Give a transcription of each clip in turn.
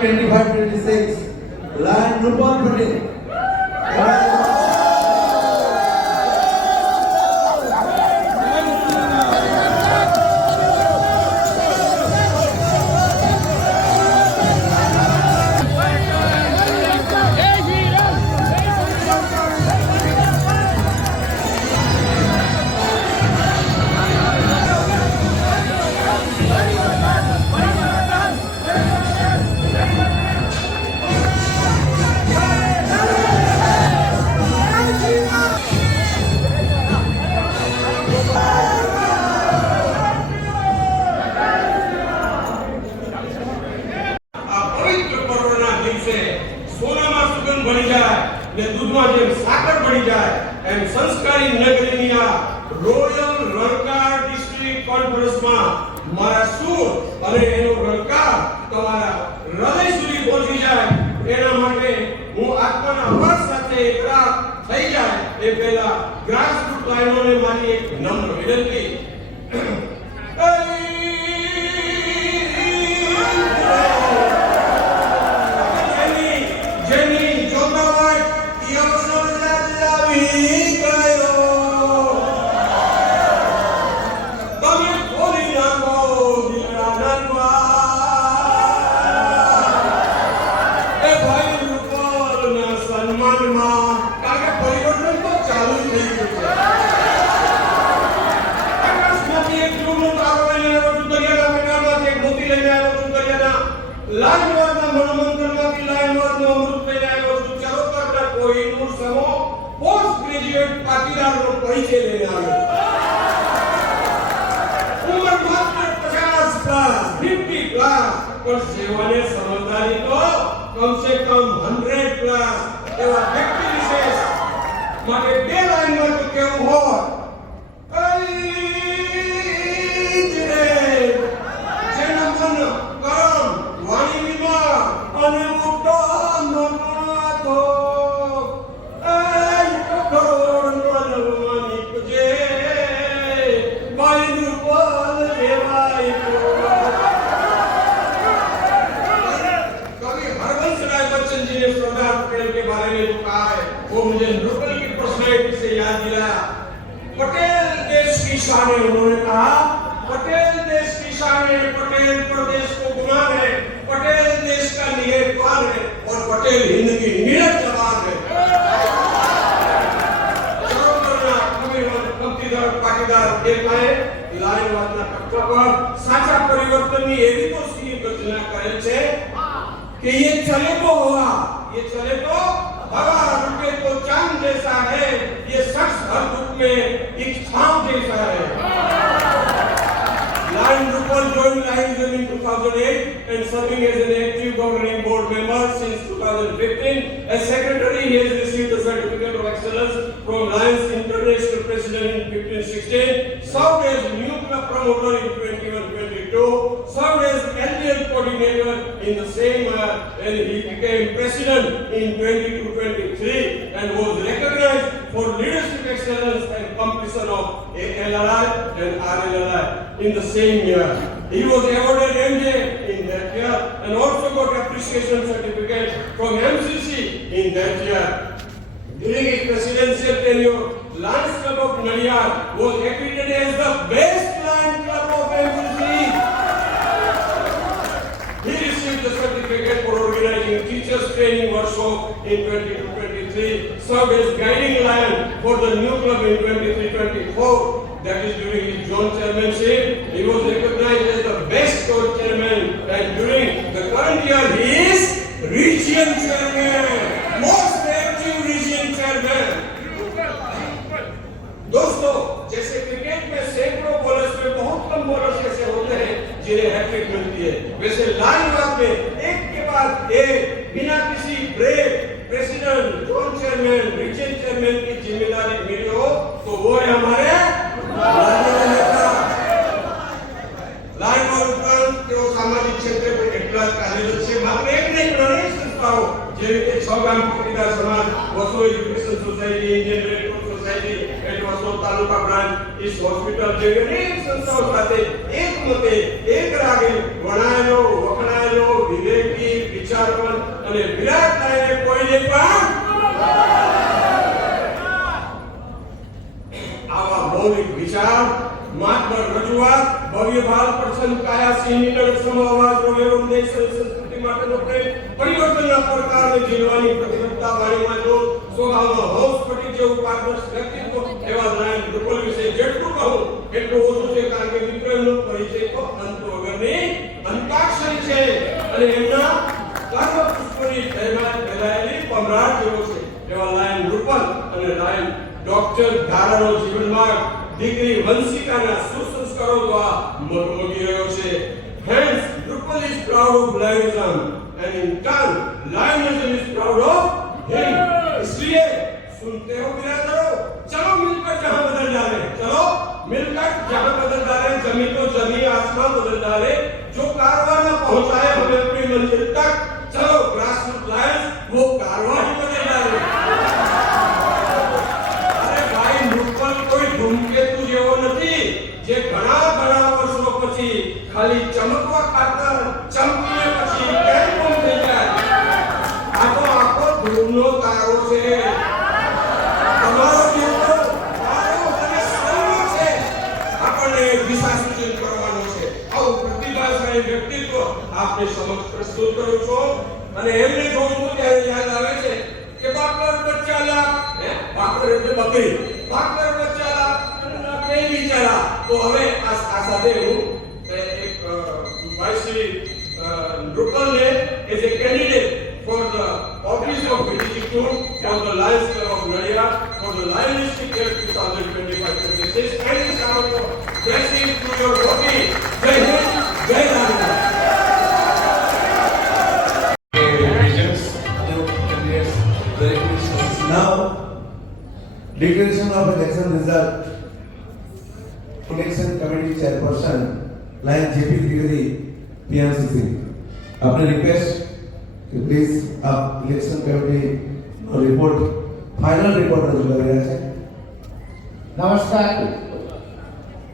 25-26, Lion Nupal Patel. दूधમાં જેમ સાકર બની જાય એમ સંસ્કારી નગરીની આ રોયલ રણકાર ડિસ્ટ્રિક્ટ કોન્ફરન્સમાં મારા સુર અને એનો રણકાર તમારા હૃદય સુધી પહોંચી જાય એના માટે હું આત્માના અવાજ સાથે એકરાર થઈ જાય એ પહેલા ગ્રાસરૂટ લાઈનોને મારી એક નમ્ર વિનંતી पर सेवाने समझदारी तो कम से कम 100 प्लस एवं व्यक्ति विशेष माने બે લાઈનમાં તો કેવું હોય જેના મન કરમ વાણી વિમાં અને મોટો મનાતો वो मुझे नोबेल की पर्सनैलिटी से याद दिलाया। पटेल देश की शान है, उन्होंने कहा पटेल देश की शान है, पटेल प्रदेश को गुमान है, पटेल देश का नियतवान है और पटेल हिंद की नीरज जवान है। पाटीदार देखाए लाइनवादना कट्टा पर साचा परिवर्तनની એવી તો સી રચના કરેલ છે कि ये चले तो हुआ, ये चले तो हवा, रुके तो चांद जैसा है, ये शख्स हर दुख में एक छांव जैसा है। Lion Nupal joined Lionism in 2008 and serving as an active governing board member since 2015. As secretary, he has received the certificate of excellence from Lions International President in 15-16, served as new club promoter in 21-22, served as LDL coordinator in the same year, and he became president in 22-23 and was recognized for leadership excellence and completion of ALLI and RLLI in the same year. He was awarded MJ in that year and also got appreciation certificate from MCC in that year. During his presidential tenure, Lions Club of Nadiyad was accredited as the best Lions Club of MCC. He received the certificate for organizing teachers training workshop in 22-23, served as guiding lion for the new club in 23-24. That is during his zone chairmanship. He was recognized as the best coach chairman, and during the current year he is region chairman, most active region chairman. दोस्तों, जैसे क्रिकेट में सैकड़ों बॉलर्स में बहुत कम बॉलर्स ऐसे होते हैं जिन्हें हैट्रिक मिलती है, वैसे लाइनवाद में एक के बाद एक बिना किसी break president, zone chairman, region chairman की जिम्मेदारी मिली हो तो वो है हमारे लाइनवाद उपरांत તેઓ સામાજિક ક્ષેત્રે પણ એટલા જ કાર્યરત છે। માત્ર એક નહીં પણ અનેક સંસ્થાઓ જેવી કે છગામ પાટીદાર સમાજ, Vaso education society, Indian red cross society, Vaso taluka branch, ઇસ હોસ્પિટલ જેવી અનેક સંસ્થાઓ સાથે એક મતે એક રાગે વણાયેલો, વખણાયેલો, વિવેકી, વિચારવંત અને વિરાટ લાયને કોઈને પણ આવા મૌલિક વિચાર, માત્ર રજૂઆત, ભવ્ય ભાલ પ્રસન્ન કાયા સિંહની નળસમ અવાજનો એવમ દેશ અને સંસ્કૃતિ માટેનો પ્રેમ, પરિવર્તનના પડકારને ઝીલવાની પ્રતિબદ્ધતા વાણીમાં જો સ્વભાવમાં હંસ પટી જેવું પારદર્શ વ્યક્તિત્વ એવા લાયન રૂપલ વિશે જેટલું કહું એટલું ઓછું છે, કારણ કે મિત્ર એમનો પરિચય તો અંત વગરની અંતાક્ષરી છે અને એમના કર્મ પુષ્પની ફેલાયેલી પમરાટ જેવો છે એવા લાયન રૂપલ અને લાયન ડોક્ટર ધારાનો જીવનમાં દીકરી વંશિકાના સુસંસ્કારો દ્વારા મગમગી રહ્યો છે. Hence, Drupal is proud of Lionism and in turn, Lionism is proud of him. इसलिए सुनते हो बिरादरो, चलो मिलकर जहां बदल डाले, चलो मिलकर जहां बदल डाले, जमीन को जमीन, आसमान बदल डाले, जो कारवां न पहुंचाए हमें अपनी मंजिल तक, चलो ग्रासरूट लायंस वो कारवां ही बदल डाले. કોઈ ધૂમકેતુ જેવો નથી જે ઘણા વર્ષો પછી ખાલી ચમકવા ખાતર ચમકીને પછી કેમ ગુમ થઈ જાય. આ તો આખો ધૂમનો તારો છે. તમારો જીવનો તારો અને સૌનો છે. આપણને દિશા સૂચન કરવાનો છે. આવું પ્રતિભાશાળી વ્યક્તિત્વ આપને સમક્ષ પ્રસ્તુત કરું છું અને એમને જોઉં છું ત્યારે યાદ આવે છે કે બાકર બચ્ચાલા, બાકર એટલે બકરી, બાકર બચ્ચાલા કે બિચારા. તો હવે આ સાથે હું એક ભાઈ ડ્રુપલને as a candidate for the office of district of the Lions Club of Nadia for the Lionistic year 2025-26 and shower of blessings to your body. Jai Hind, Jai Bharat. Now, declaration of election result. Election Committee Chairperson, Lion JP Trivedi, PMCC. अपने request कि please आप election committee report, final report रजू कर રહ્યા છે. નમસ્કાર.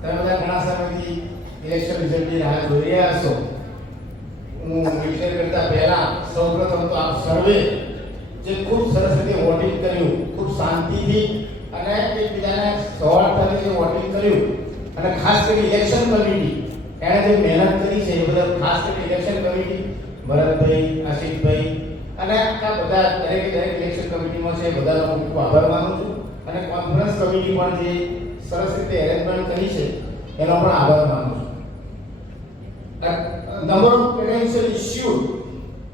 તમે બધા ઘણા સમયથી ઇલેક્શન રિઝલ્ટની રાહ જોઈ રહ્યા છો. હું ડિક્લેર કરતા પહેલા સૌપ્રથમ તો આપ સર્વે જે ખૂબ સરસ રીતે વોટિંગ કર્યું, ખૂબ શાંતિથી અને એકબીજાને સવારથી જે વોટિંગ કર્યું અને ખાસ કરી ઇલેક્શન કમિટી એણે જે મહેનત કરી છે એ બદલ ખાસ કરી ઇલેક્શન કમિટી ભરતભાઈ, આશિષભાઈ અને આ બધા દરેક ઇલેક્શન કમિટીમાં છે બધાનો હું ખૂબ આભાર માનું છું અને કોન્ફરન્સ કમિટી પણ જે સરસ રીતે એરેન્જમેન્ટ કરી છે એનો પણ આભાર માનું છું. Number of credential issued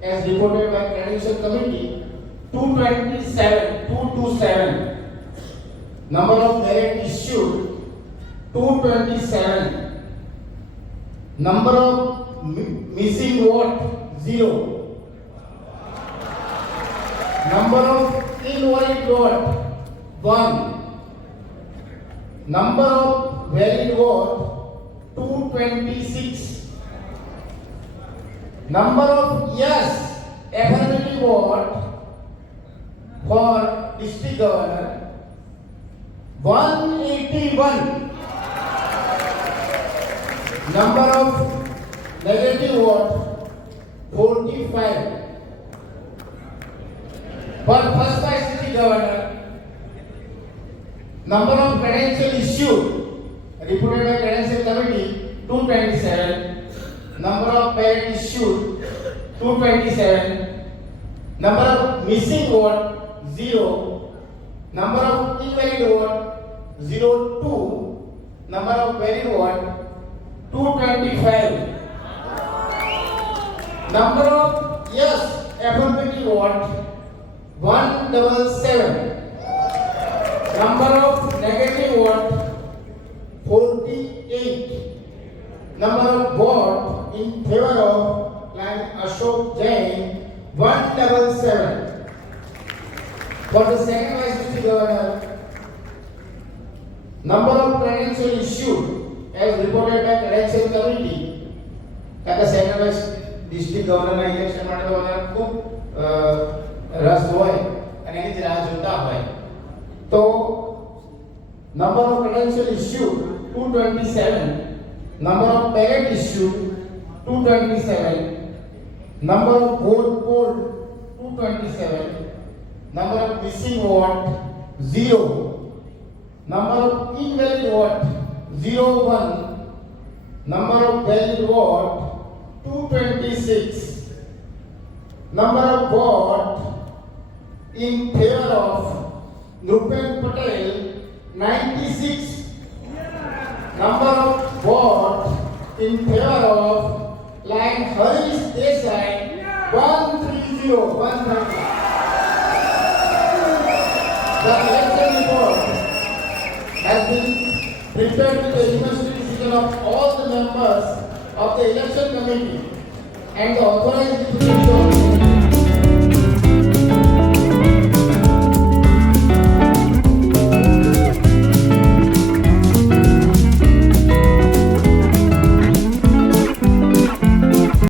as reported by credential committee 227. Number of merit issued 227. Number of missing vote 0. Number of invalid vote 1. Number of valid vote 226. Number of yes affirmative vote for district governor 181. Number of negative vote 45. For first by district governor, number of credential issued reported by credential committee 227. Number of merit issued 227. Number of missing vote 0. Number of invalid vote 02. Number of valid vote 225. Number of yes affirmative vote 177. Number of negative vote 48. Number of vote in favor of Lion Ashok Jain 177. For the second vice district governor, number of credential issued as reported by credential committee. Kata second vice district governor na election માટે તો મને ખૂબ રસ હોય અને એની જ રાહ જોતા હોય. તો number of credential issued 227. Number of merit issued 227. Number of vote polled 227. Number of missing vote 0. Number of invalid vote 01. Number of valid vote 226. Number of vote in favor of Nrupen Patel 96. Number of vote in favor of Lion Harish Desai 130. The election report has been prepared with the unanimous decision of all the members of the election committee and the authorized deputy